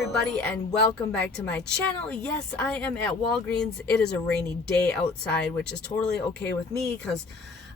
everybody, and welcome back to my channel. Yes, I am at Walgreens. It is a rainy day outside, which is totally okay with me because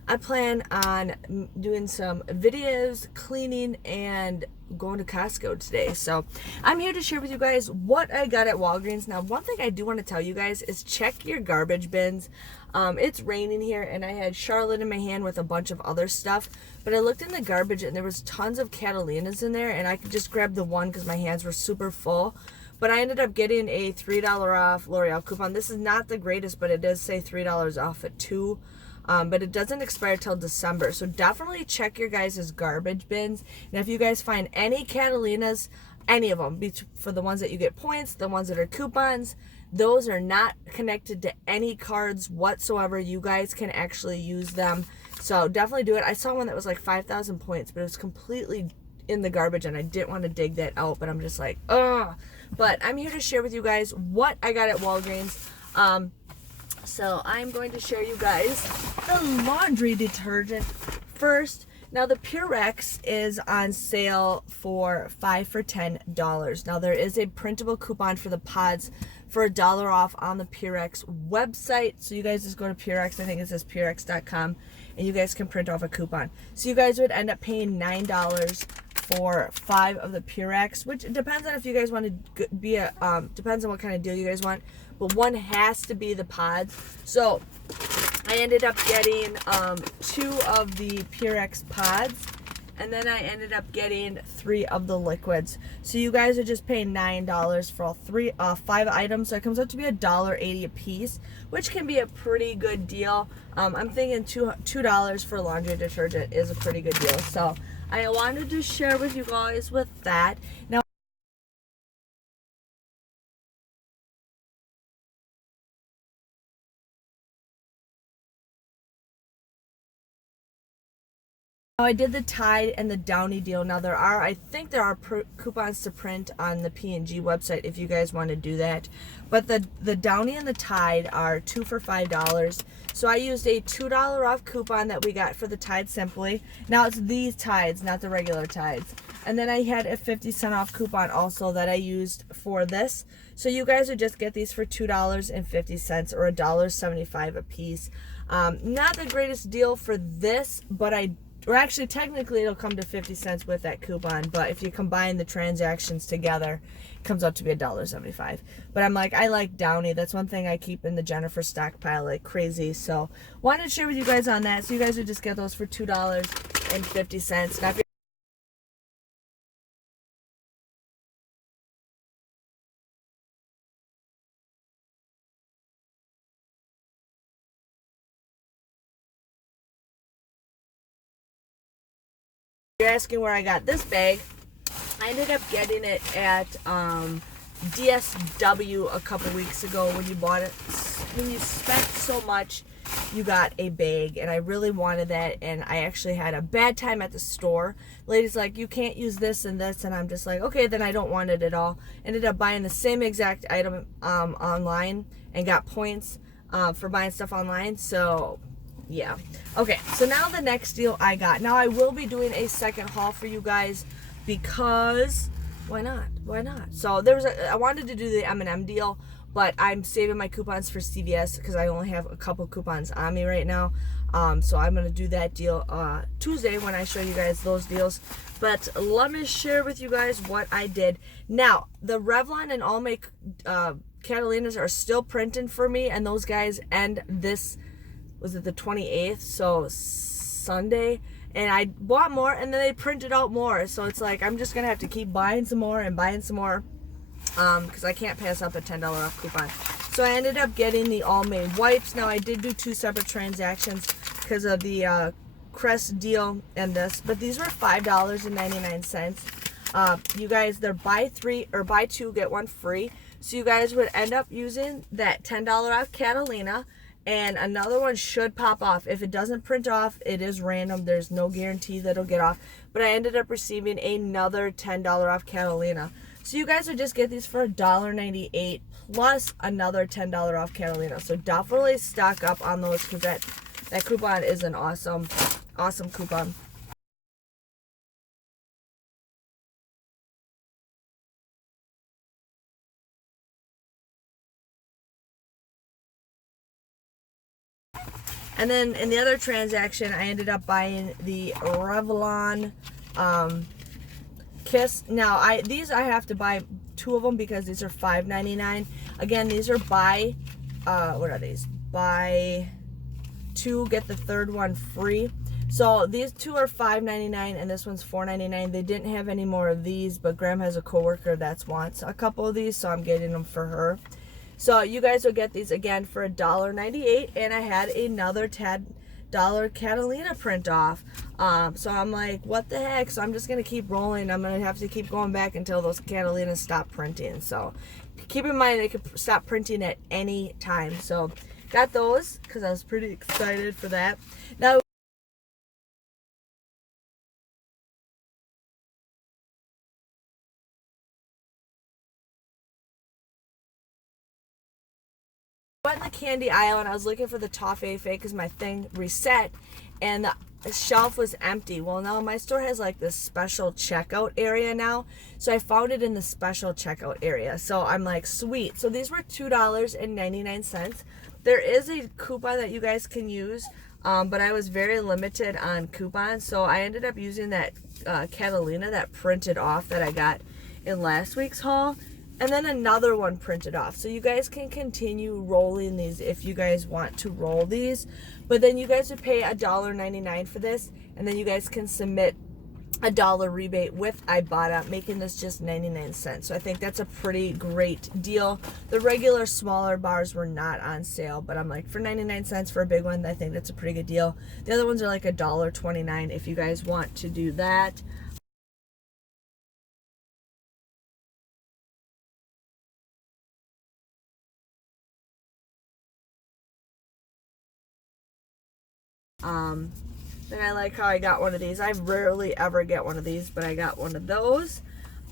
I plan on doing some videos, cleaning, and going to Costco today. So I'm here to share with you guys what I got at Walgreens. Now, one thing I do want to tell you guys is check your garbage bins. It's raining here, and I had Charlotte in my hand with a bunch of other stuff, but I looked in the garbage and there was tons of Catalinas in there, and I could just grab the one because my hands were super full. But I ended up getting a $3 off L'Oreal coupon. This is not the greatest, but it does say $3 off at 2. But it doesn't expire till December. So definitely check your guys' garbage bins. And if you guys find any Catalinas, any of them, for the ones that you get points, the ones that are coupons, those are not connected to any cards whatsoever. You guys can actually use them. So definitely do it. I saw one that was like 5,000 points, but it was completely in the garbage and I didn't want to dig that out, but I'm just like, ugh. But I'm here to share with you guys what I got at Walgreens. So I'm going to share you guys the laundry detergent first. Now the Purex is on sale for 5 for $10. Now there is a printable coupon for the pods for $1 off on the Purex website. So you guys just go to Purex, I think it says purex.com, and you guys can print off a coupon. So you guys would end up paying $9 for 5 of the Purex, which depends on if you guys want to be a, depends on what kind of deal you guys want, but one has to be the pods. So I ended up getting 2 of the Purex pods, and then I ended up getting 3 of the liquids. So you guys are just paying $9 for all 5 items. So it comes out to be $1.80 a piece, which can be a pretty good deal. I'm thinking $2 for laundry detergent is a pretty good deal. So I wanted to share with you guys with that. Now, I did the Tide and the Downy deal. Now I think there are coupons to print on the P&G website if you guys want to do that. But the Downy and the Tide are 2 for $5. So I used a $2 off coupon that we got for the Tide Simply. Now it's these Tides, not the regular Tides. And then I had a 50-cent off coupon also that I used for this. So you guys would just get these for $2.50 or $1.75 a piece. Not the greatest deal for this, but or actually, technically, it'll come to 50 cents with that coupon, but if you combine the transactions together, it comes out to be $1.75. But I'm like, I like Downy. That's one thing I keep in the Jennifer stockpile like crazy. So, wanted to share with you guys on that. So, you guys would just get those for $2.50. Now, if you're asking where I got this bag, I ended up getting it at DSW a couple weeks ago. When you bought it, when you spent so much, you got a bag, and I really wanted that, and I actually had a bad time at the store. Lady's like, you can't use this and this, and I'm just like, okay, then I don't want it at all. Ended up buying the same exact item online and got points for buying stuff online. So yeah. Okay, so now the next deal I got. Now I will be doing a second haul for you guys because why not? Why not? So I wanted to do the M&M deal, but I'm saving my coupons for CVS because I only have a couple coupons on me right now. So I'm going to do that deal Tuesday when I show you guys those deals. But let me share with you guys what I did. Now, the Revlon and All My Catalinas are still printing for me, and those guys end this, was it the 28th? So Sunday. And I bought more, and then they printed out more. So it's like I'm just going to have to keep buying some more and buying some more because I can't pass up a $10 off coupon. So I ended up getting the All Made wipes. Now I did do 2 separate transactions because of the Crest deal and this. But these were $5.99. You guys, they're buy 3 or buy 2, get 1 free. So you guys would end up using that $10 off Catalina. And another one should pop off. If it doesn't print off, it is random. There's no guarantee that it'll get off. But I ended up receiving another $10 off Catalina. So you guys would just get these for $1.98 plus another $10 off Catalina. So definitely stock up on those because that coupon is an awesome coupon. And then in the other transaction, I ended up buying the Revlon Kiss. Now, these I have to buy 2 of them because these are $5.99. Again, these are buy, what are these? Buy 2, get the 3rd one free. So these 2 are $5.99 and this one's $4.99. They didn't have any more of these, but Graham has a coworker that wants a couple of these, so I'm getting them for her. So you guys will get these again for $1.98, and I had another $10 Catalina print off. So I'm like, what the heck? So I'm just gonna keep rolling. I'm gonna have to keep going back until those Catalinas stop printing. So keep in mind they could stop printing at any time. So got those because I was pretty excited for that. Now, I went in the candy aisle and I was looking for the Toffifee because my thing reset and the shelf was empty. Well, now my store has like this special checkout area now, so I found it in the special checkout area. So I'm like, sweet. So these were $2.99. There is a coupon that you guys can use, but I was very limited on coupons, so I ended up using that Catalina that printed off that I got in last week's haul. And then another one printed off. So you guys can continue rolling these if you guys want to roll these. But then you guys would pay $1.99 for this. And then you guys can submit $1 rebate with Ibotta, making this just 99 cents. So I think that's a pretty great deal. The regular smaller bars were not on sale, but I'm like, for 99 cents for a big one, I think that's a pretty good deal. The other ones are like $1.29 if you guys want to do that. Then I like how I got one of these. I rarely ever get one of these, but I got one of those.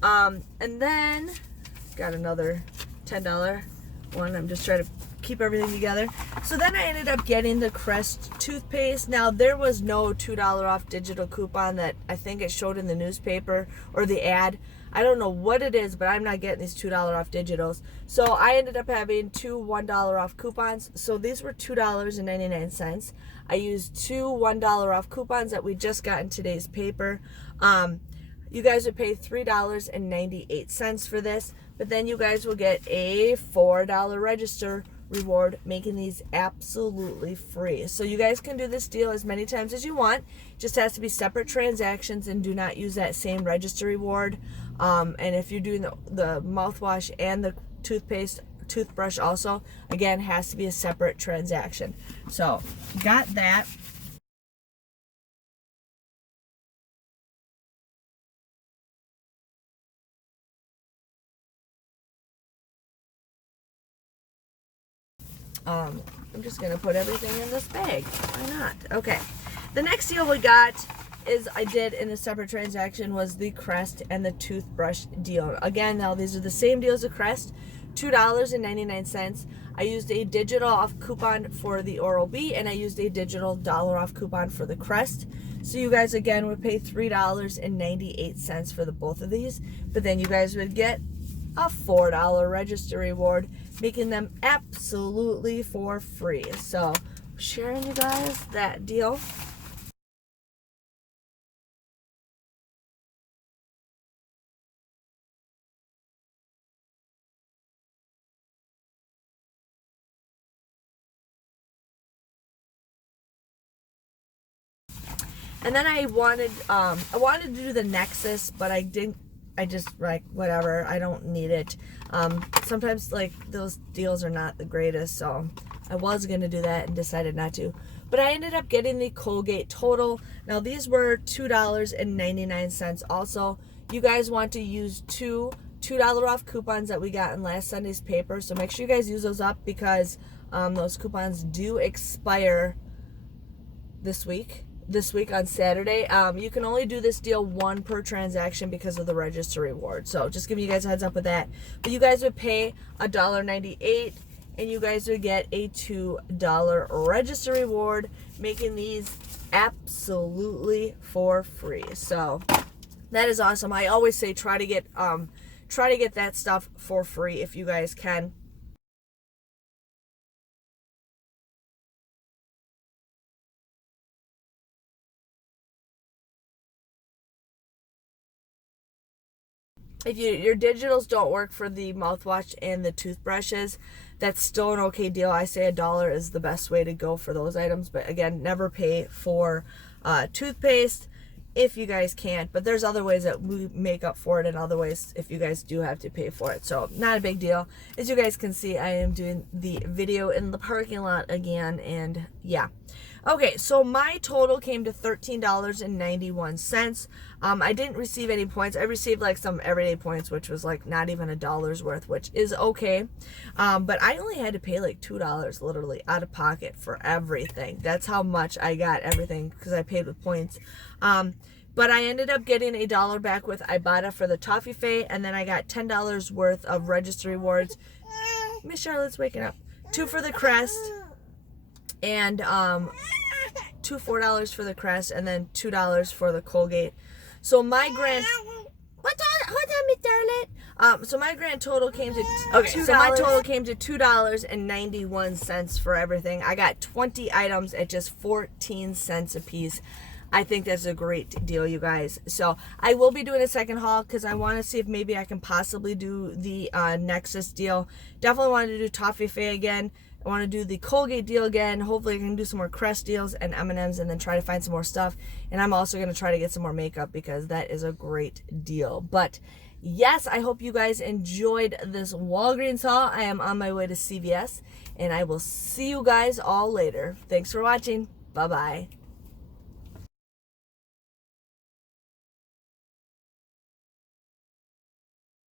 And then got another $10 one. I'm just trying to keep everything together. So then I ended up getting the Crest toothpaste. Now there was no $2 off digital coupon that I think it showed in the newspaper or the ad. I don't know what it is, but I'm not getting these $2 off digitals. So I ended up having 2 $1 off coupons. So these were $2.99. I used 2 $1 off coupons that we just got in today's paper. You guys would pay $3.98 for this, but then you guys will get a $4 register reward, making these absolutely free. So you guys can do this deal as many times as you want. Just has to be separate transactions and do not use that same register reward. And if you're doing the mouthwash and the toothbrush also, again, has to be a separate transaction. So got that. I'm just gonna put everything in this bag. Why not? Okay. The next deal we got is I did in a separate transaction was the Crest and the toothbrush deal. Again, now these are the same deals as Crest, $2.99. I used a digital off coupon for the Oral-B, and I used a digital $1 off coupon for the Crest. So you guys again would pay $3.98 for the both of these, but then you guys would get a $4 register reward, making them absolutely for free. So sharing you guys that deal. And then I wanted to do the Nexus, but I didn't. I just like whatever. I don't need it. Sometimes like those deals are not the greatest, so I was gonna do that and decided not to. But I ended up getting the Colgate Total. Now these were $2.99. Also, you guys want to use 2 $2 off coupons that we got in last Sunday's paper. So make sure you guys use those up because those coupons do expire this week on Saturday. You can only do this deal 1 per transaction because of the register reward. So just giving you guys a heads up with that. But you guys would pay $1.98 and you guys would get a $2 register reward, making these absolutely for free. So that is awesome. I always say try to get that stuff for free if you guys can. If your digitals don't work for the mouthwash and the toothbrushes, that's still an okay deal. I say $1 is the best way to go for those items. But again, never pay for toothpaste if you guys can't. But there's other ways that we make up for it, and other ways if you guys do have to pay for it. So not a big deal. As you guys can see, I am doing the video in the parking lot again, and yeah. Okay, so my total came to $13.91. I didn't receive any points. I received like some everyday points, which was like not even $1 worth, which is okay. But I only had to pay like $2 literally out of pocket for everything. That's how much I got everything because I paid with points. But I ended up getting $1 back with Ibotta for the Toffifee, and then I got $10 worth of register rewards. Miss Charlotte's waking up. 2 for the Crest, and $2 $4 for the Crest, and then $2 for the Colgate. So my grand hold on, Miss Darlet. So my grand total came to $2. So my total came to $2.91 for everything. I got 20 items at just 14 cents a piece. I think that's a great deal, you guys. So I will be doing a second haul because I want to see if maybe I can possibly do the Nexus deal. Definitely want to do Toffifee again. I want to do the Colgate deal again. Hopefully I can do some more Crest deals and M&Ms, and then try to find some more stuff. And I'm also going to try to get some more makeup because that is a great deal. But yes, I hope you guys enjoyed this Walgreens haul. I am on my way to CVS, and I will see you guys all later. Thanks for watching. Bye-bye.